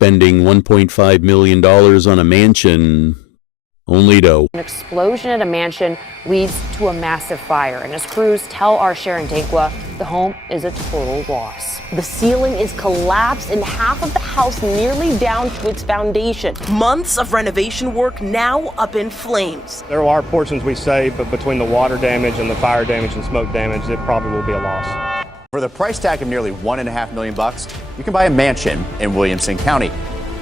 spending $1.5 million on a mansion, only to... An explosion at a mansion leads to a massive fire, and as crews tell our Sharon Dankwa, the home is a total loss. The ceiling is collapsed and half of the house nearly down to its foundation. Months of renovation work now up in flames. There are portions we save, but between the water damage and the fire damage and smoke damage, it probably will be a loss. For the price tag of nearly $1.5 million, you can buy a mansion in Williamson County.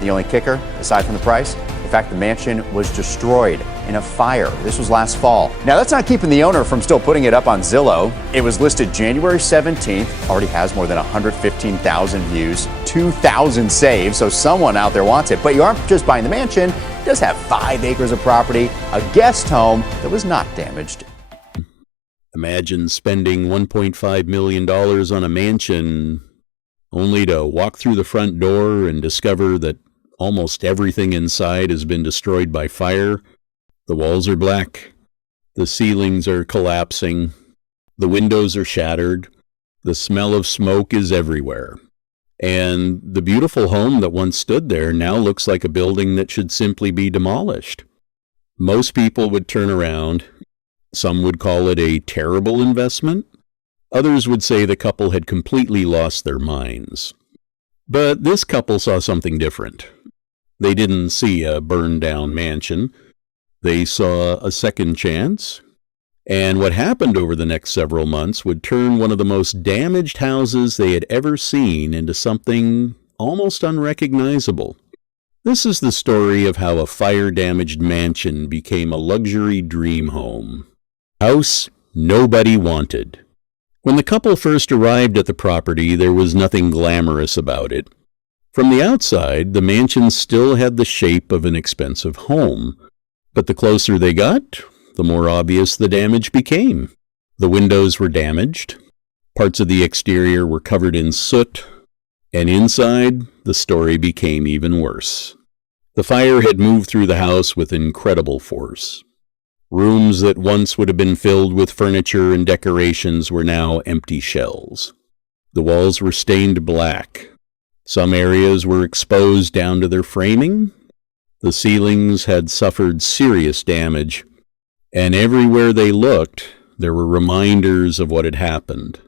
The only kicker, aside from the price, the fact the mansion was destroyed in a fire. This was last fall. Now, that's not keeping the owner from still putting it up on Zillow. It was listed January 17th, already has more than 115,000 views, 2,000 saves, so someone out there wants it. But you aren't just buying the mansion, it does have 5 acres of property, a guest home that was not damaged. Imagine spending $1.5 million on a mansion only to walk through the front door and discover that almost everything inside has been destroyed by fire. The walls are black. The ceilings are collapsing. The windows are shattered. The smell of smoke is everywhere. And the beautiful home that once stood there now looks like a building that should simply be demolished. Most people would turn around. Some would call it a terrible investment. Others would say the couple had completely lost their minds. But this couple saw something different. They didn't see a burned-down mansion. They saw a second chance. And what happened over the next several months would turn one of the most damaged houses they had ever seen into something almost unrecognizable. This is the story of how a fire-damaged mansion became a luxury dream home. House nobody wanted. When the couple first arrived at the property, there was nothing glamorous about it. From the outside, the mansion still had the shape of an expensive home, but the closer they got, the more obvious the damage became. The windows were damaged, parts of the exterior were covered in soot, and inside, the story became even worse. The fire had moved through the house with incredible force. Rooms that once would have been filled with furniture and decorations were now empty shells. The walls were stained black. Some areas were exposed down to their framing. The ceilings had suffered serious damage, and everywhere they looked, there were reminders of what had happened.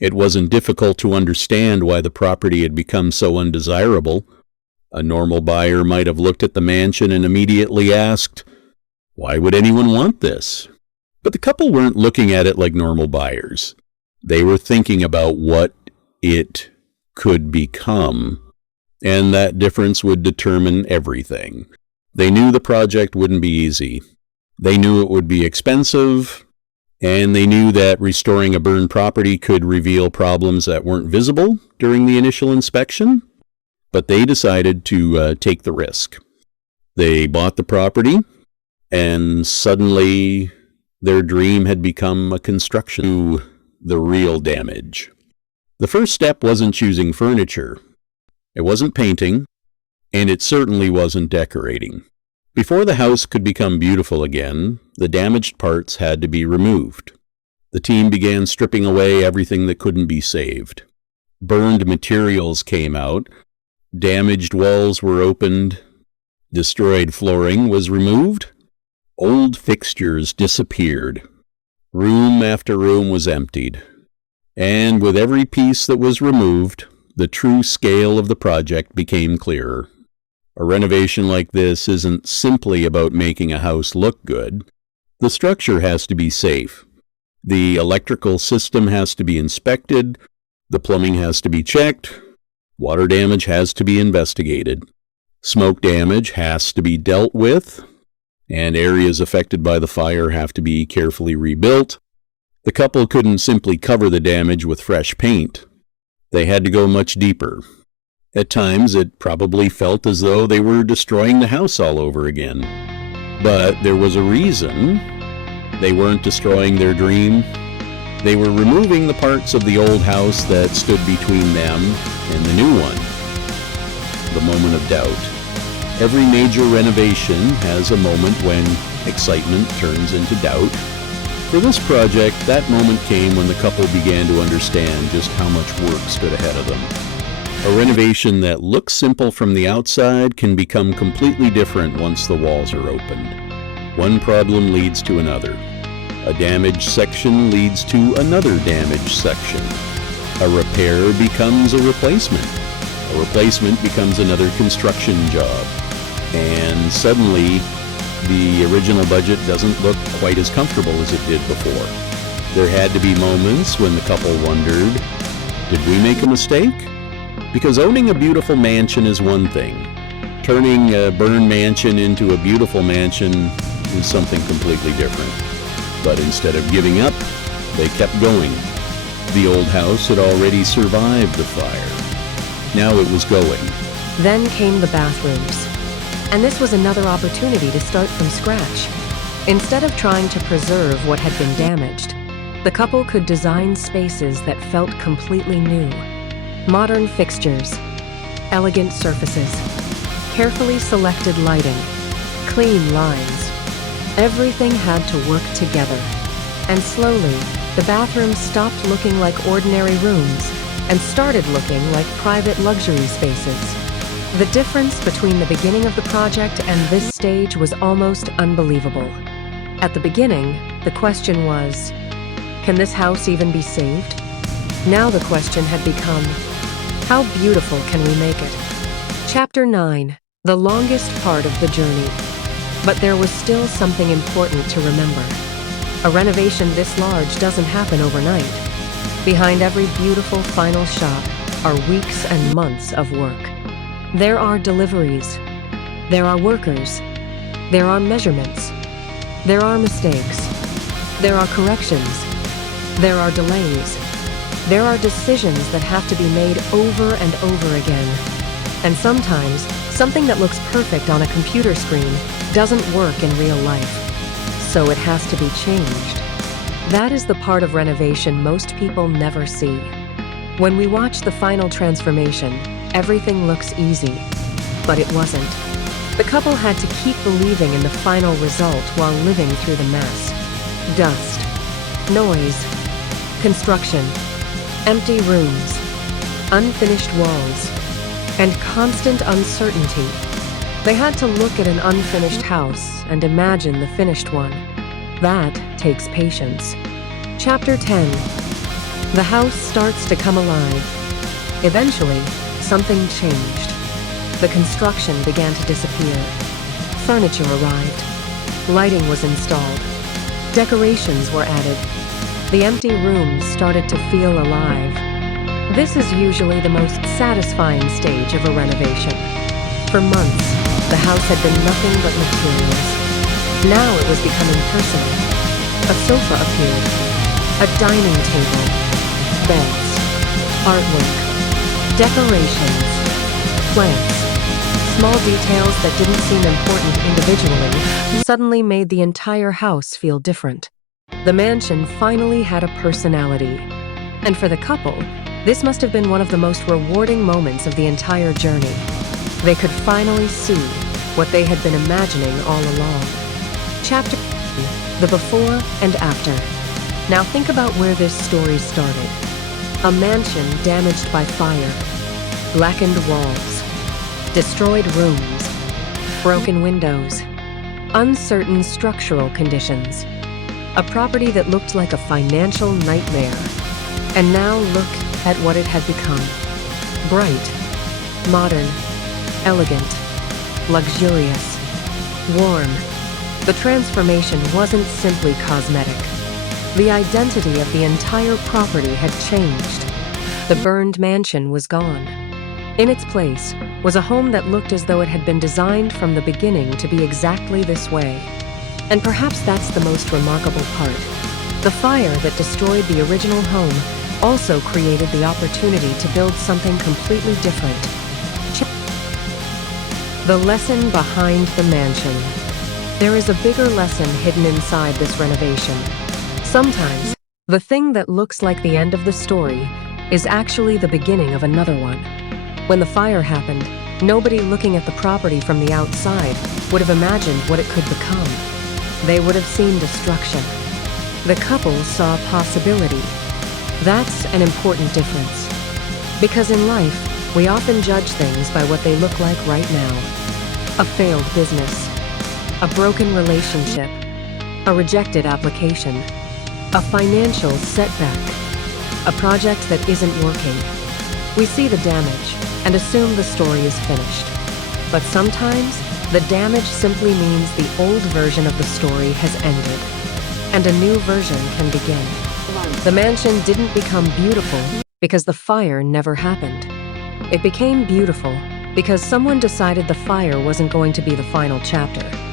It wasn't difficult to understand why the property had become so undesirable. A normal buyer might have looked at the mansion and immediately asked, "Why would anyone want this?" But the couple weren't looking at it like normal buyers. They were thinking about what it could become, and that difference would determine everything. They knew the project wouldn't be easy. They knew it would be expensive, and they knew that restoring a burned property could reveal problems that weren't visible during the initial inspection, but they decided to take the risk. They bought the property, and suddenly their dream had become a construction to the real damage. The first step wasn't choosing furniture. It wasn't painting, and it certainly wasn't decorating. Before the house could become beautiful again, the damaged parts had to be removed. The team began stripping away everything that couldn't be saved. Burned materials came out, damaged walls were opened, destroyed flooring was removed, old fixtures disappeared. Room after room was emptied. And with every piece that was removed, the true scale of the project became clearer. A renovation like this isn't simply about making a house look good. The structure has to be safe. The electrical system has to be inspected. The plumbing has to be checked. Water damage has to be investigated. Smoke damage has to be dealt with. And areas affected by the fire have to be carefully rebuilt. The couple couldn't simply cover the damage with fresh paint. They had to go much deeper. At times, it probably felt as though they were destroying the house all over again. But there was a reason. They weren't destroying their dream. They were removing the parts of the old house that stood between them and the new one. The moment of doubt. Every major renovation has a moment when excitement turns into doubt. For this project, that moment came when the couple began to understand just how much work stood ahead of them. A renovation that looks simple from the outside can become completely different once the walls are opened. One problem leads to another. A damaged section leads to another damaged section. A repair becomes a replacement. A replacement becomes another construction job. And suddenly, the original budget doesn't look quite as comfortable as it did before. There had to be moments when the couple wondered, did we make a mistake? Because owning a beautiful mansion is one thing. Turning a burned mansion into a beautiful mansion is something completely different. But instead of giving up, they kept going. The old house had already survived the fire. Now it was going. Then came the bathrooms. And this was another opportunity to start from scratch. Instead of trying to preserve what had been damaged, the couple could design spaces that felt completely new. Modern fixtures, elegant surfaces, carefully selected lighting, clean lines. Everything had to work together. And slowly, the bathrooms stopped looking like ordinary rooms and started looking like private luxury spaces. The difference between the beginning of the project and this stage was almost unbelievable. At the beginning, the question was, can this house even be saved? Now the question had become, how beautiful can we make it? Chapter 9, the longest part of the journey. But there was still something important to remember. A renovation this large doesn't happen overnight. Behind every beautiful final shot are weeks and months of work. There are deliveries. There are workers. There are measurements. There are mistakes. There are corrections. There are delays. There are decisions that have to be made over and over again. And sometimes, something that looks perfect on a computer screen doesn't work in real life. So it has to be changed. That is the part of renovation most people never see. When we watch the final transformation, everything looks easy. But it wasn't. The couple had to keep believing in the final result while living through the mess. Dust, noise, construction, empty rooms, unfinished walls, and constant uncertainty. They had to look at an unfinished house and imagine the finished one. That takes patience. Chapter 10. The house starts to come alive. Eventually, something changed. The construction began to disappear. Furniture arrived. Lighting was installed. Decorations were added. The empty rooms started to feel alive. This is usually the most satisfying stage of a renovation. For months, the house had been nothing but materials. Now it was becoming personal. A sofa appeared. A dining table. Beds. Artwork. Decorations. Plants. Small details that didn't seem important individually suddenly made the entire house feel different. The mansion finally had a personality. And for the couple, this must have been one of the most rewarding moments of the entire journey. They could finally see what they had been imagining all along. Chapter 10, the before and after. Now think about where this story started. A mansion damaged by fire, blackened walls, destroyed rooms, broken windows, uncertain structural conditions. A property that looked like a financial nightmare. And now look at what it had become. Bright, modern, elegant, luxurious, warm. The transformation wasn't simply cosmetic. The identity of the entire property had changed. The burned mansion was gone. In its place was a home that looked as though it had been designed from the beginning to be exactly this way. And perhaps that's the most remarkable part. The fire that destroyed the original home also created the opportunity to build something completely different. The lesson behind the mansion. There is a bigger lesson hidden inside this renovation. Sometimes, the thing that looks like the end of the story is actually the beginning of another one. When the fire happened, nobody looking at the property from the outside would have imagined what it could become. They would have seen destruction. The couple saw possibility. That's an important difference. Because in life, We often judge things by what they look like right now. A failed business, a broken relationship, a rejected application, a financial setback, a project that isn't working. We see the damage and assume the story is finished. But sometimes, the damage simply means the old version of the story has ended, and a new version can begin. The mansion didn't become beautiful because the fire never happened. It became beautiful because someone decided the fire wasn't going to be the final chapter.